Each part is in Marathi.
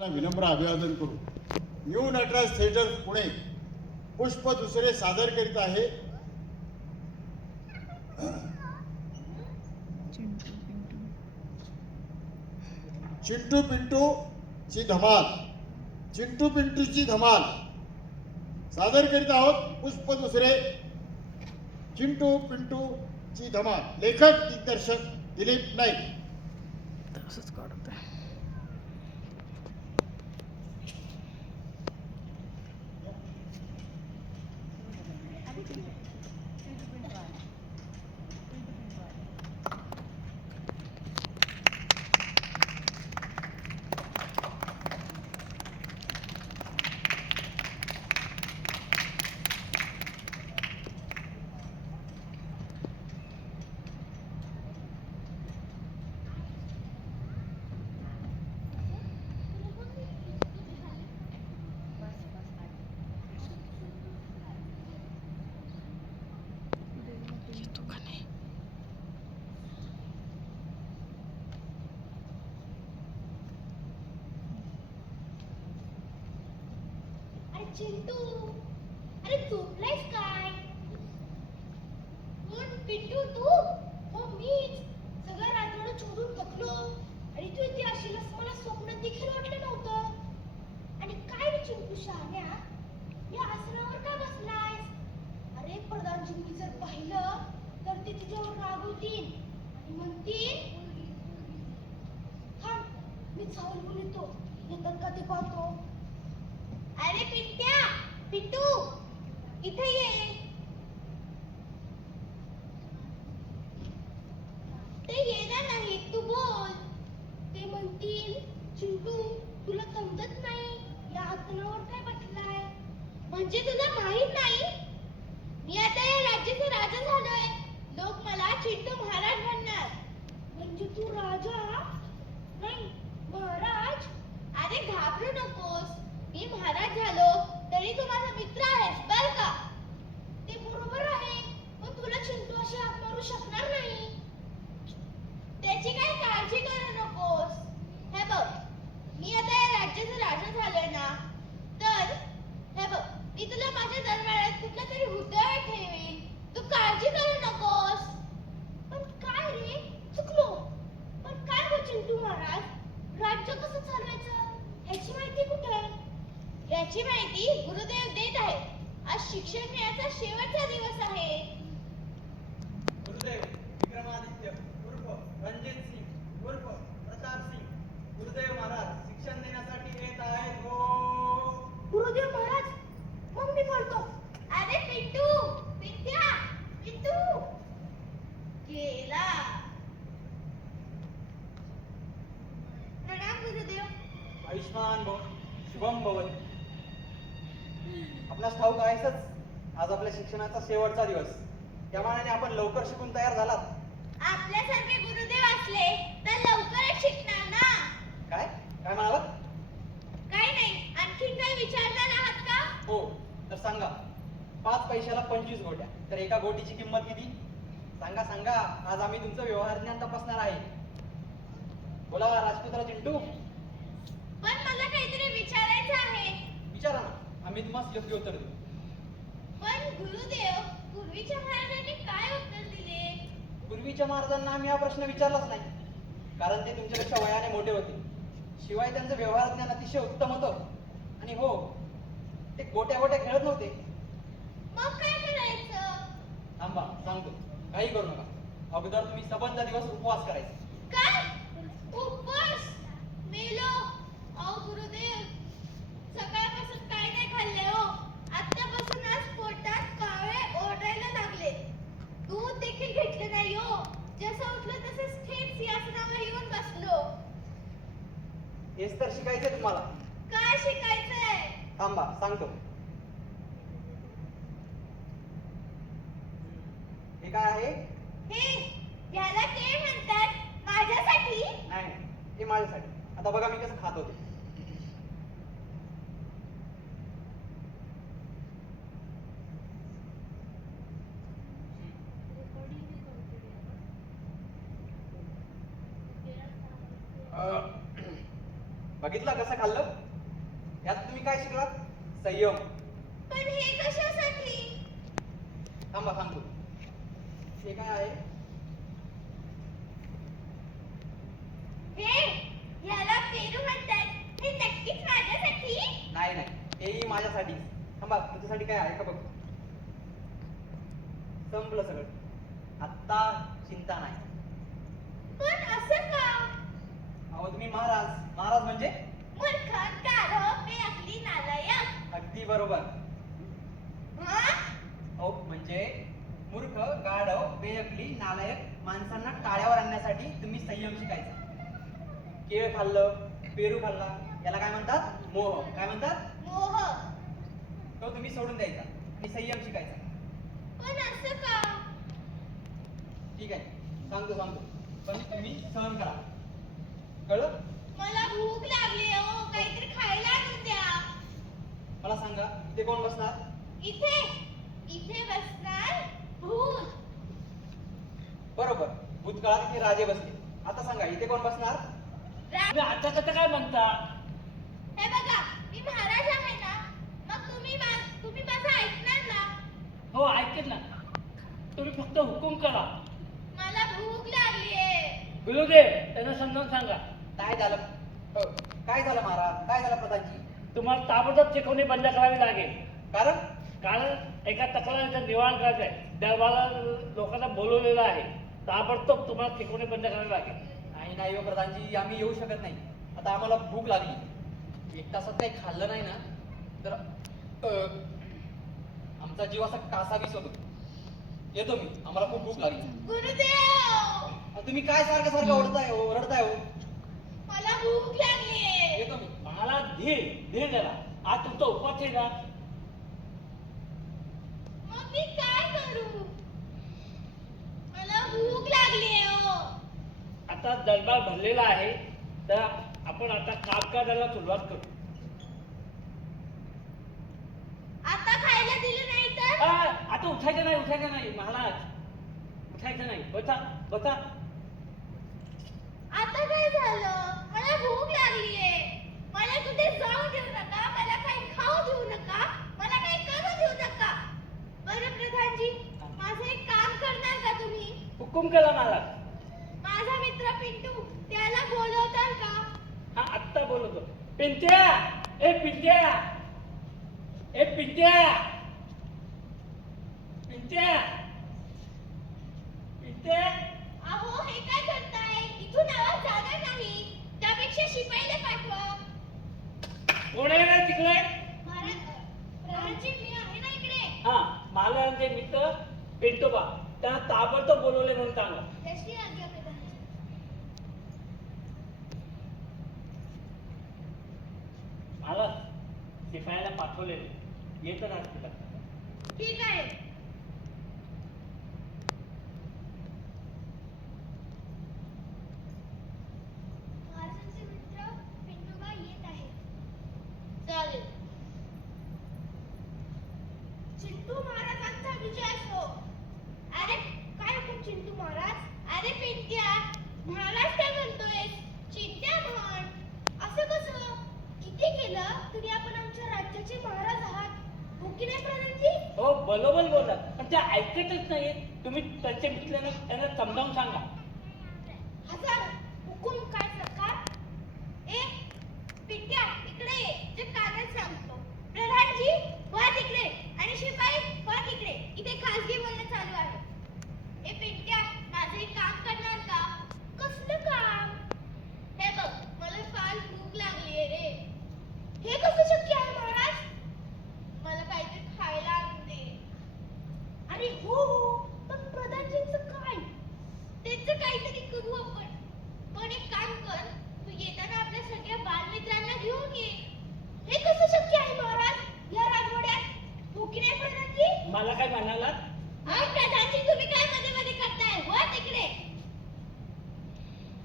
विनम्र अभिवादन करू. न्यू नटराज थिएटर पुणे पुष्प दुसरे सादर करीत आहे चिंटू पिंटू ची धमाल. चिंटू पिंटूची धमाल सादर करीत आहोत. पुष्प दुसरे चिंटू पिंटू ची धमाल. लेखक दिग्दर्शक दिलीप नाईक. तसंच काढत आहे. येतो का नाही? अरे चिंटू, अरे झोपलायस काय? कोण पिंटू तू? हो मीच. सगळं राजवाडा सोडून थकलो आणि तू इथे असशीलच मला स्वप्नात देखील वाटलं नव्हतं. आणि काय रे चिंटू शहाण्या, या आसनावर का बसलायस? अरे प्रधानजींनी जर पाहिलं तर ते तुझ्यावर रागवतील आणि म्हणतील. थांब, मी चावल येतो. येतात का ते पाहतो. अरे पिंट्या, पिंटू, इथे ये. ते येणार नाही, तू बोल. ते म्हणतील, चिंटू तुला समजत नाही, या आसनावर काय बसलाय? म्हणजे तुला माहित नाही, मी आता या राज्याचा राजा झालोय. लोक मला चिंटू महाराज म्हणणार. म्हणजे तू राजा नाही, महाराज? अरे घाबरू नकोस, मी महाराज झालो तरी तू माझा मित्र आहेस बर का? ते बरोबर आहे, पण तुला चिंटू अशी हाक मारू शकणार नाही. त्याची काही काळजी करू नकोस. हे बघ, मी आता या राज्याचा राजा झालोय ना, तर हे बघ, मी तुला माझ्या दरबारात कुठला तरी हृदय ठेवीन. तू काळजी करू नकोस. पण काय रे, चुकलो. पण काय हो चिंटू महाराज, राज्य कसं चालवायचं ह्याची माहिती कुठे आहे? याची माहिती गुरुदेव देत आहे. आज शिक्षण मिळायचा शेवटचा दिवस आहे. गुरुदेव विक्रमादित्य उर्फ रणजित सिंग उर्फ प्रताप सिंग गुरुदेव महाराज शिक्षण देण्यासाठी येत आहेत. हो गुरुदेव महाराज, मग मी बोलतो. अरे पिंटू, पिंट्या, पिंटू गेला. प्रणाम गुरुदेव. आयुष्मान भव शुभम भवन. आपणास ठाऊक आहेच, आज आपल्या शिक्षणाचा शेवटचा दिवस. त्या मानाने आपण लवकर शिकून तयार झालात. आपल्यासारखे गुरुदेव असले तर लवकरच शिकणार ना. काय काय म्हणालात? काय नाही, आणखीन काही विचारणार आहात का? हो तर सांगा. 5 पैशाला 25 गोट्या, तर एका गोटीची किंमत किती? सांगा सांगा, आज आम्ही तुमचं व्यवहार ज्ञान तपासणार आहे. बोलावा राजपुत्र चिंटू. पण मला काहीतरी विचारायचं आहे. विचारा ना, आम्ही तुम्हाला योग्य उत्तर देऊ. पण गुरुदेव, पूर्वीच्या महाराजांनी काय उत्तर दिले? पूर्वीच्या महाराजांना आम्ही हा प्रश्न विचारलाच नाही, कारण ते तुमच्यापेक्षा वयाने मोठे होते. शिवाय त्यांचं व्यवहार ज्ञान अतिशय उत्तम होतं. आणि हो, ते गोट्या गोट्या खेळत नव्हते. मग काय करायचं? थांबा सांगतो, काही करू नका. अगोदर तुम्ही सबंध दिवस उपवास करायचा. काय? उपवास? मेलो. अहो गुरुदेव, सकाळपासून काय नाही खाल्ले हो. आतापासूनच पोटात कावळे ओरडायला लागले. दूध देखील घेतले नाही हो. जसं उठलं तसंच थेट सिंहासनावर येऊन बसलो. हेच तर शिकायचंय तुम्हाला. काय शिकायचंय? थांबा सांगतो. हे काय आहे? हे, याला केळ म्हणतात. माझ्यासाठी? नाही, हे माझ्यासाठी. आता बघा मी कसं खात होते. बघितलं कसं खाल्लं? यात तुम्ही काय शिकलात? संयम. पण हे कशासाठी? थांबा सांगतो. हे काय आहे? हे याला पेरू म्हणतात. हे नक्कीच माझ्यासाठी. नाही नाही, तेही माझ्यासाठी. थांबा, तुझ्यासाठी काय आहे का बघ. संपलं सगळं. आत्ता चिंता नाही. पण असं का? अहो तुम्ही महाराज. महाराज म्हणजे मूर्ख, गाढव, बेअक्कली, नालायक. अगदी बरोबर. हा? अहो म्हणजे मूर्ख, गाढव, बेअक्कली, नालायक माणसांना टाळ्यावर आणण्यासाठी तुम्ही संयम शिकायचा. केळ खाल्लं, पेरू खाल्ला, याला काय म्हणतात? मोह. काय म्हणतात? मोह. तो तुम्ही सोडून द्यायचा आणि संयम शिकायचा. पण असं का? ठीक आहे, सांगतो. पण तुम्ही सहन करा. कळलं? मला भूक लागली हो, काहीतरी खायला आणून द्या. मला सांगा, इथे कोण बसणार? इथे इथे बसणार भूत. बरोबर, भूतकाळात इथे राजे बसले. आता सांगा, इथे कोण बसणार? तुम्ही आता कसं काय म्हणता? हे बघा, मी महाराज आहे ना, मग तुम्ही माझं ऐकणार ना? हो ऐकेल ना. तुम्ही फक्त हुकूम करा. मला भूक लागलीये. गुरुदेव त्यांना समजावून सांगा. काय झालं? काय झालं महाराज? काय झालं प्रधानजी? तुम्हाला ताबडतोब शिकवणी बंद करावी लागेल. कारण कारण एका तक्रारीचा निवारण करायचं आहे. दरबाराला लोकांना बोलवलेलं आहे. ताबडतोब तुम्हाला शिकवणी बंद करावी लागेल. नाही हो प्रधानजी, आम्ही येऊ शकत नाही. आता आम्हाला भूक लागली. 1 तासात काही खाल्लं नाही ना तर आमचा जीव असा कासावीस होतो. येतो मी, आम्हाला खूप भूक लागली. गुरुदेव, तुम्ही काय सारखं ओरडताय हो? मला भूक लागलीये. येतो मी. मला धीर जरा. आज तुमचा उपवास आहे ना. मग मी काय करू? मला भूक लागलीये हो. आता दरबार भरलेला आहे तर आपण आता काम करायला सुरुवात करू. आता खायला दिलं नाही तर? आता उठायचं नाही महाराज. उठायचं नाही. बसा. आता काय झालं? मला भूक लागलीये. मला कुठे जाऊ देऊ नका, मला काही खाऊ देऊ नका, मला काही करू देऊ नका. बरं प्रधानजी, माझं एक काम करणार का तुम्ही? हुकूम करा महाराज. माझा मित्र पिंटू, त्याला बोलवताल का? हा आत्ता बोलवतो. पिंट्या. अहो, हे काय करताय? इथून आवाज जाणार नाही. त्यापेक्षा शिपाईला पाठवा. कोण आहे रे तिकडे? प्रधानजी, मी आहे ना इकडे. हा महाराजांचे मित्र पिंटोबा. त्यांना ताबडतोब बोलवले म्हणून सांगा. त्याची आज्ञा प्रधानजी. महाराज शिपायाला पाठवलेले. येतं ना तिथं. ठीक आहे. महाराजांचे मित्र पिंटूबा येत आहे. चालेल. चिंटू महाराजांचा विजय असो. अरे काय हुकूम चिंटू महाराज? अरे पिंट्या, महाराज काय म्हणतोय? चिंट्या म्हण. असं कसं? किती केलं तरी आपण आमच्या राज्याचे महाराज आहात. हो की नाही प्रधानजी? हो बरोबर बोलला. पण ते ऐकतच नाही. तुम्ही त्यांच्या मित्रांना त्यांना समजावून सांगा. हजार हुकूम काय सरकार? ए पिंट्या, इकडे ये. जे कागद सांगतो. प्रधानजी वा तिकडे आणि शिपाई वा तिकडे. इथे खासगी बोलणं चालू आहे. ए पिंट्या, माझं एक काम करणार का? कसलं काम? हे बघ, मला फार भूक लागलीये रे. हे कसं शक्य आहे महाराज? मला काहीतरी खायला आणून दे. अरे हो, पण प्रधानजींचं काय? त्यांचं काहीतरी करू आपण. पण एक काम कर, तू येताना आपल्या सगळ्या बालमित्रांना घेऊन ये. हे कसं शक्य आहे महाराज या राजवाड्यात? हो की नाही प्रधानजी? मला काय म्हणालात? हा प्रधानजी, तुम्ही काय मध्ये मध्ये करताय? वा तिकडे.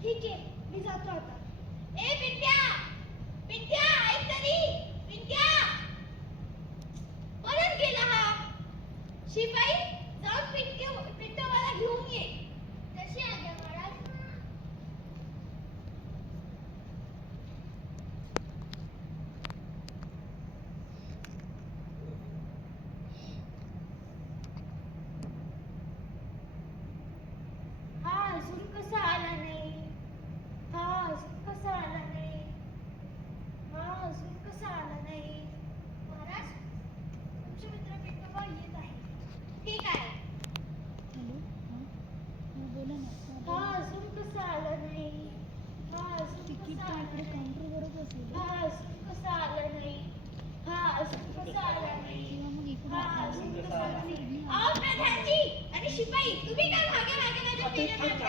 ठीक आहे, मी जातो आता. ए पिंट्या, ऐक तरी. पिंट्या.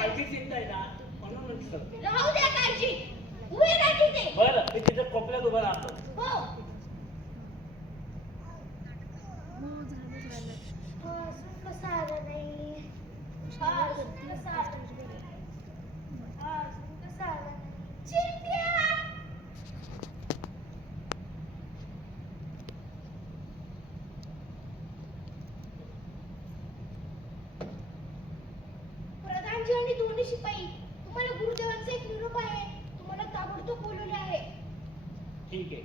काळजी चिंता आहे ना म्हणून म्हटलं. राहू द्या काळजी. उभे राहा तिथे. बरं मी तिथे कोपऱ्यात उभं राहतो. हो. अजून कसं आलं नाही? अजून कसं आलं नाही? अजून कसं आलं नाही? चिंट्या! प्रधानजी आणि दोन्ही शिपाई, तुम्हाला गुरुदेवांचा एक निरोप आहे. तुम्हाला ताबडतोब बोलवले आहे. ठीक आहे.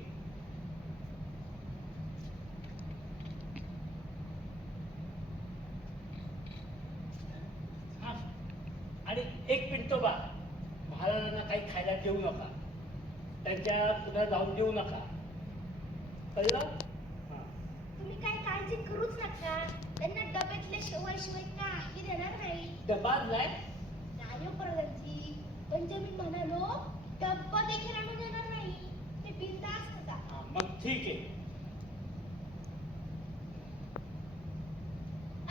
हा. आणि एक पिंटोबा, महाराजांना काही खायला देऊ नका, त्यांच्या पुढे जाऊन देऊ नका, कळलं? हा. तुम्ही काय काळजी करूच नका. त्यांना डब्यातले शिवाय काही देणार नाही. डबा नाही. नाही हो प्रधानजी, पण जे मी म्हणालो डब्बा देखील आणून देणार नाही. ते बिनधास्त होता. हा, मग ठीक आहे.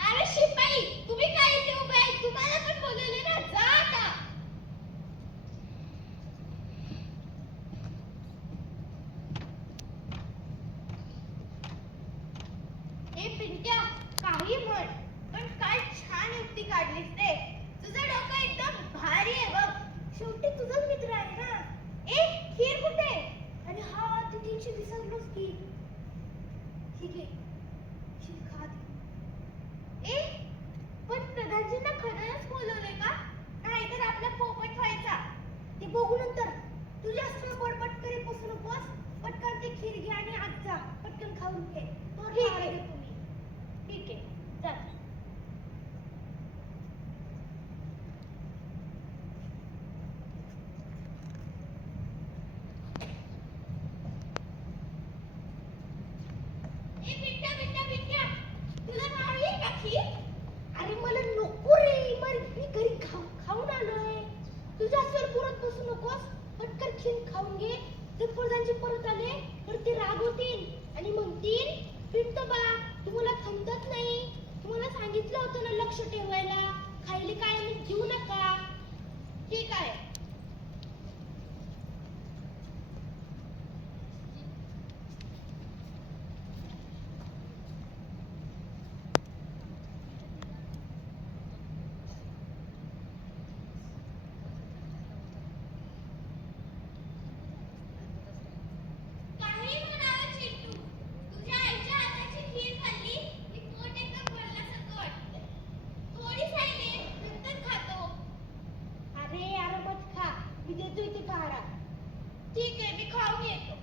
अरे शिपाई, तुम्ही काय इथे उभे आहे? तुम्हाला पण बोलवले ना, जा आता. ए पिंट्या, काही म्हण, पण काय छान युक्ती काढलीस रे. तुझं डोकं एकदम भारी आहे बघ. शेवटी तुझाच मित्र आहे ना. ए खीर कुठे? अरे हा, तू 300 विसरलोस की. ठीक आहे, खीर खा तू. ए पण प्रधानजींना खरंच बोलवले का? नाहीतर आपला पोपट व्हायचा. ते बघू नंतर. तू जास्त बडबड करीत बसू नकोस. पटकन ते खीर घे आणि आत जा. पटकन खाऊन घे. ठीक आहे तुम्ही. ठीक आहे, चल. ए बिट्ट्या, तुला नाही आहे का खीर? अरे मला नको रे, मी घरी खाऊन आलोय. तू जास्त वेळ पुरत बसू नकोस. पटकन खीर खाऊन घे. जर प्रधानजी परत आले तर ते रागवतील आणि म्हणतील, पिंटोबा तुम्हाला समजत नाही. तुम्हाला सांगितलं होतं ना लक्ष ठेवायला. खायला काय देऊ नका. ठीक आहे. काही म्हणावं चिंटू, तुझ्या आईच्या हाताची खीर खाल्ली की पोट एकदम भरल्यासारखं वाटतं. थोडी खाल्ली नंतर खातो. अरे आरामात खा, मी देतो इथे पहारा. ठीक आहे, मी खाऊन येतो.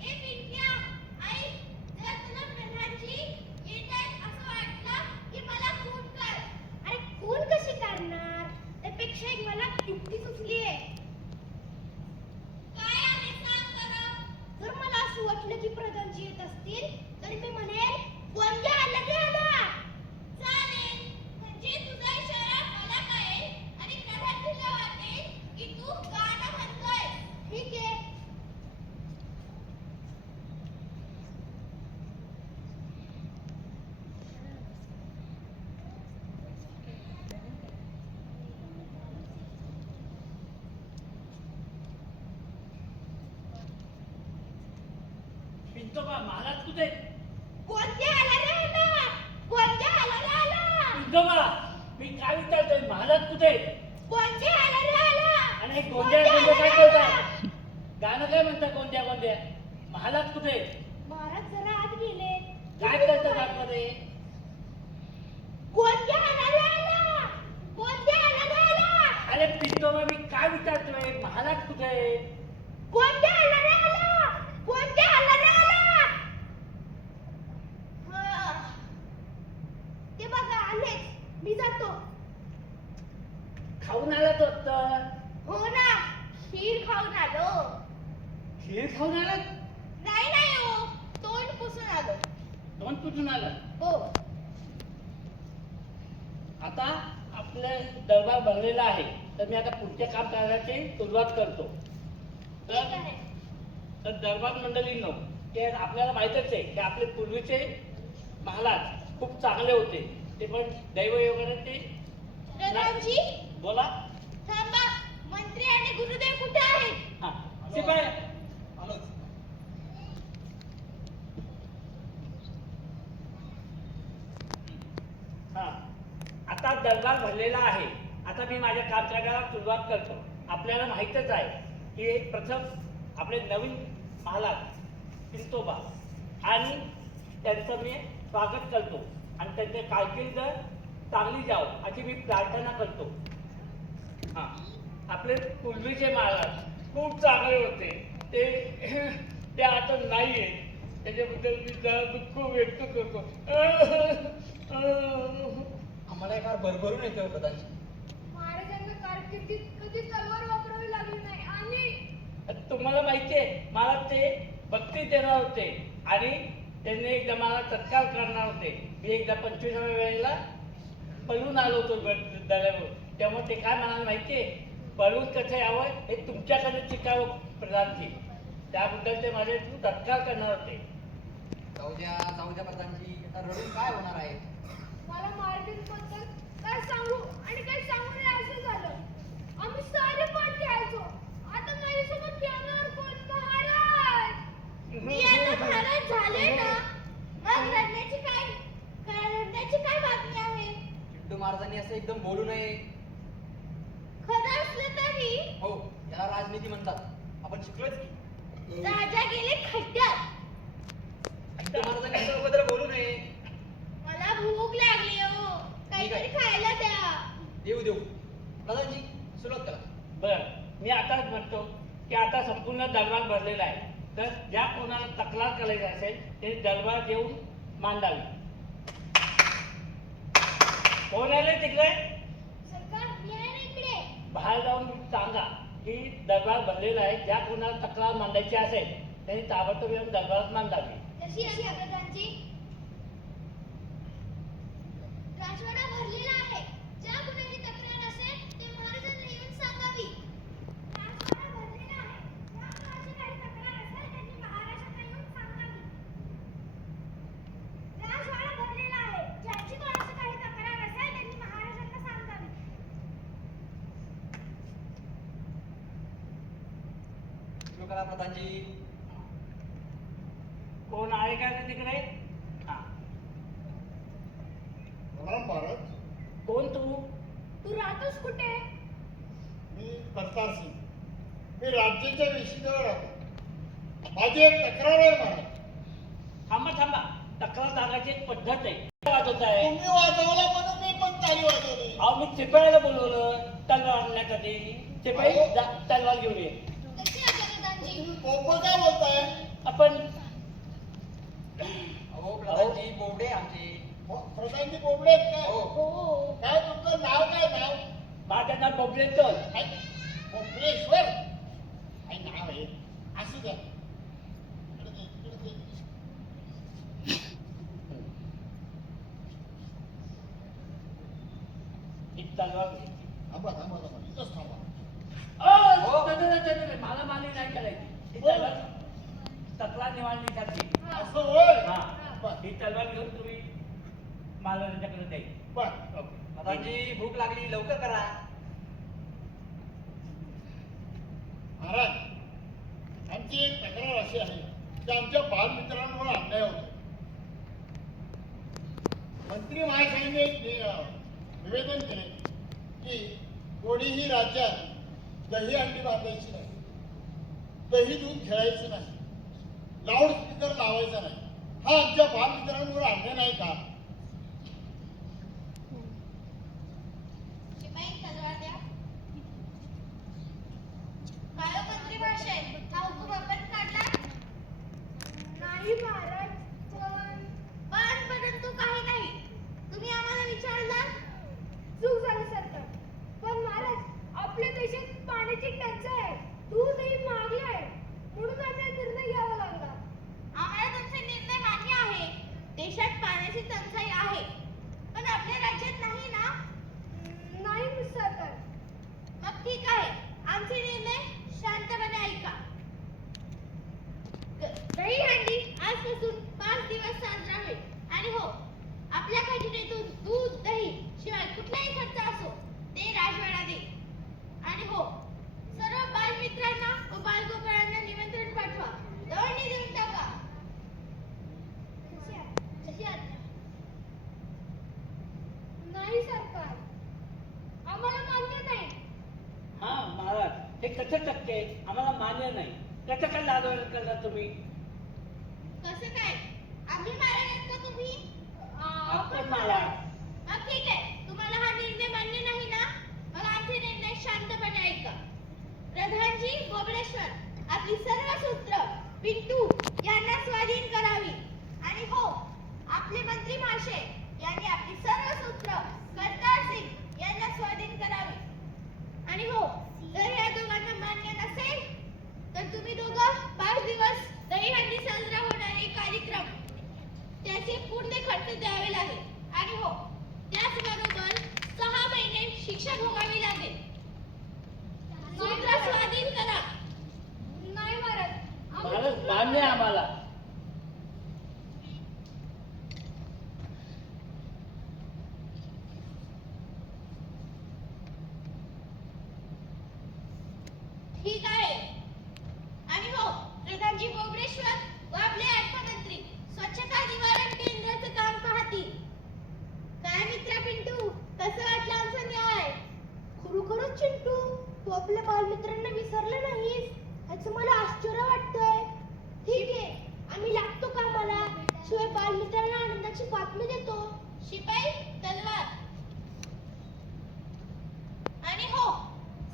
ए पिंट्या, आई, जर तुला प्रधानजी येत आहेत असं वाटलं की मला खून कर. अरे खून कशी करणार? त्यापेक्षा एक मला युक्ती सुचली आहे. काय आहे सांग बरं. जर मला असं वाटलं की प्रधानजी येत असतील तर मी म्हणेन, गोंद्या आला रे आला. चालेल, म्हणजे तुझा इशारा मला कळेल आणि प्रधानजीला वाटेल की तू गाणं म्हणतोय. ठीक आहे. पिंटोबा, महाराज कुठे आहेत? गोंद्या आला रे आला. गोंद्या आला रे आला. पिंटोबा, मी काय विचारतोय, महाराज कुठे आहेत? गोंद्या आला रे आला. आणि हे गोंद्या गोंद्या काय करताय? गाणं काय म्हणता गोंद्या गोंद्या? महाराज कुठे आहेत? महाराज जरा आत गेले. काय करतात आतमध्ये? गोंद्या आला रे आला. गोंद्या आला रे आला. अरे पिंटोबा, मी काय विचारतोय, महाराज कुठे आहेत? गोंद्या आला रे आला. गोंद्या आला रे आला. ते बघा आलेच. मी जातो. खाऊन आलात वाटतं. हो ना, खीर खाऊन आलो. खीर खाऊन आलात? नाही हो, तोंड पुसून आलो. दोन कुठून आलात? हो. आता आपलं दरबार भरलेला आहे, तर मी आता पुढच्या काम करण्याची सुरुवात करतो. ठीक आहे. तर दरबार मंडळींनो, ते आपल्याला माहितच आहे की आपले पूर्वीचे महाराज खूप चांगले होते. ते पण दैवयोगाने ते प्रधानजी बोला. थांबा, मंत्री आणि गुरुदेव कुठे आहेत? हा शिपाई आलोच. हा आता दरबार भरलेला आहे. आता मी माझ्या कामकाजाला सुरुवात करतो. आपल्याला माहीतच आहे की प्रथम आपले नवीन महालात पिंतोबा आणि त्यांचं मी स्वागत करतो आणि त्यांचे कारकीर्द चांगली जावं अशी मी प्रार्थना करतो. हा आपले पूर्वीचे महाराज खूप चांगले होते. ते आता नाहीये. त्याच्याबद्दल मी जरा दुःख व्यक्त करतो. आम्हाला फार भरभरून येतो प्रधानजी. महाराजांना कारकिर्दीत कधी तलवार वापरावी लागली नाही आणि तुम्हाला माहितीये मला ते बक्षीस देणार होते आणि त्यांनी एकदा मला सत्कार करणार होते. मी एकदा 25व्या वेळेला पळून आलो होतो दऱ्यावर. तेव्हा ते काय म्हणाल माहितीये, पळून कसं यावं हे तुमच्याकडे शिकावं प्रधानजी. त्याबद्दल ते माझे सत्कार करणार होते. जाऊ द्या प्रधानजी. आता रडून काय होणार आहे? मला महाराजांबद्दल काय सांगू आणि काय सांगू नये असं झालं. आम्ही सारे पाठ खेळायचो. आता माझ्यासोबत खेळणार कोण? महाराज. मी आता महाराज झाले ना, मग रडण्याची काय बातमी आहे? चिंटू महाराजांनी असं एकदम बोलू नये. खरं असलं तरी हो, याला राजनीती म्हणतात. आपण शिकलोच की. राजा गेले खड्ड्यात. चिंटू महाराजांनी असं अगोदर बोलू नये. मला भूक लागली हो, काहीतरी खायला द्या. देऊ. प्रधानजी सुरुवात करा. बरं मी आताच म्हणतो की आता संपूर्ण दरबार भरलेला आहे. तर ज्या कोणाला तक्रार करायची असेल ते दरबार घेऊन मांडावी. कोण आले तिकडे? सरकार मी आहे ना इकडे. बाहेर जाऊन सांगा की दरबार भरलेला आहे. ज्या कोणाला तक्रार मांडायची असेल त्यांनी ताबडतोब येऊन दरबारात मांडावी. तशी आहे प्रधानजी. राजवाडा भरलेला आहे. ज्या कुणाची तक्रार असेल ते महाराजांना येऊन सांगावी. राजवाडा भरलेला आहे. ज्या कुणाची काही तक्रार असेल त्यांनी महाराजांना येऊन सांगावी. राजवाडा भरलेला आहे. ज्याची कोणाची काही तक्रार असेल त्यांनी महाराजांना सांगावी. सुरू करा प्रधानजी. कोण आहे का रे तिकडे? हा प्रणाम महाराज. कोण तू? तू राहतोस कुठे? मी करतार सिंग. मी राज्याच्या वेशीजवळ राहतो. माझी एक तक्रार आहे महाराज. थांबा तक्रार सांगायची एक पद्धत आहे. वाजवत आहे. तुम्ही वाजवला म्हणून मी पण ताली वाजवली. अहो मी चिपायला बोलवलं तलवार आणण्यासाठी. चिपाई तलवार घेऊन ये. कशी आहे प्रधानजी? तुम्ही पोपट काय बोलताय? आपण अहो प्रधानजी बोबडे आमचे. प्रधानजी बोबडे आहेत काय? हो. काय तुमचं नाव काय नाव? माझं नाव बबलेश्वर. काय? बोबडेश्वर? काय नाव आहे? असू द्या. इकडे दे. ही तलवार घे. थांबा. इथंच थांबा. मला माली नाही करायची. ही तलवार तक्रार निवारणीसाठी. असं होय? हा बरं. ही तलवार घेऊन तुम्ही मला त्यांच्याकडे द्यायची. बरं. ओके. प्रधानजी भूक लागली, लवकर करा. महाराज, आमची एक तक्रार अशी आहे की आमच्या बालमित्रांवर अन्याय होतो. मंत्री महाशयांनी एक निवेदन केले की कोणीही राज्यात दही अंडी बांधायची नाही, दही दूध खेळायचं नाही, लाऊड स्पीकर लावायचा नाही. हा आमच्या बालमित्रांवर अन्याय नाही का? शिपाई तलवार द्या. काय मंत्री महाशय, हा हुकूम आपण काढला? नाही महाराज, पण परंतु काही नाही. तुम्ही आम्हाला विचारलं? चूक झाली सरकार. पण महाराज, आपल्या देशात पाण्याची टंचाई आहे, दूधही महागले आहे, म्हणून आम्हाला निर्णय घ्यावा लागला. आम्हाला तुमचे निर्णय मान्य आहे. देशात पाण्याची टंचाई आहे, पण आपल्या राज्यात नाही ना? नाही सरकार. मग ठीक आहे, आमचे निर्णय शांतपणे ऐका. दहीहंडी आजपासून 5 दिवस साजरा होईल. आणि हो, आपल्या हे कसं शक्य आहे? आम्हाला मान्य नाही. कसं काय लादवड करणार तुम्ही? कसं काय? आम्ही मारणार का तुम्ही? आपण मारा. मग ठीक आहे. तुम्हाला हा निर्णय मान्य नाही ना? मग आमचे निर्णय शांतपणे ऐका. प्रधानजी बोबडेश्वर आपली सर्व सूत्र पिंटू यांना स्वाधीन करावी. आणि हो, आपले मंत्री माशे यांनी आपली सर्व सूत्र करतार सिंग यांना स्वाधीन करावी. आणि हो, जर या दोघांना मान्य नसेल तर तुम्ही दोघं 5 दिवस दहीहंडी साजरा होणारे कार्यक्रम त्याचे पूर्ण खर्च द्यावे लागेल. आणि हो, त्याचबरोबर 6 महिने शिक्षा भोगावी लागेल. सूत्र स्वाधीन करा. नाही मारत. महाराज मान्य आहे आम्हाला. ठीक आहे. आणि हो, प्रधानजी बोबडेश्वर व आपले अर्थमंत्री स्वच्छता निवारण केंद्राचं काम पाहतील. काय मित्रा पिंटू, कसं वाटलं आमचा न्याय? खरोखरच चिंटू, तू आपल्या बालमित्रांना विसरला नाहीस याचं मला आश्चर्य वाटतंय. ठीक आहे, आम्ही लागतो कामाला. शिवाय बालमित्रांना आनंदाची बातमी देतो. शिपाई तलवार. आणि हो,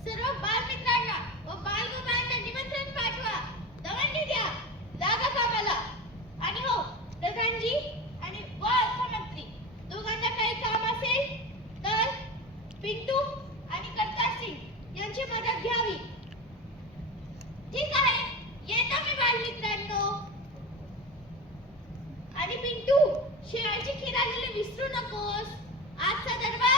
सर्व बालमित्रांना व बालगोपाळांना निमंत्रण पाठवा. दवंडी द्या. लागा कामाला. आणि हो, प्रधानजी आणि व अर्थमंत्री दोघांना काही काम असेल तर पिंटू आणि करतार सिंग यांची मदत घ्यावी. ठीक आहे, येतो मी बालमित्रांनो. आणि पिंटू, शेळ्याची खीर आलेली विसरू नकोस. आजचा दरबार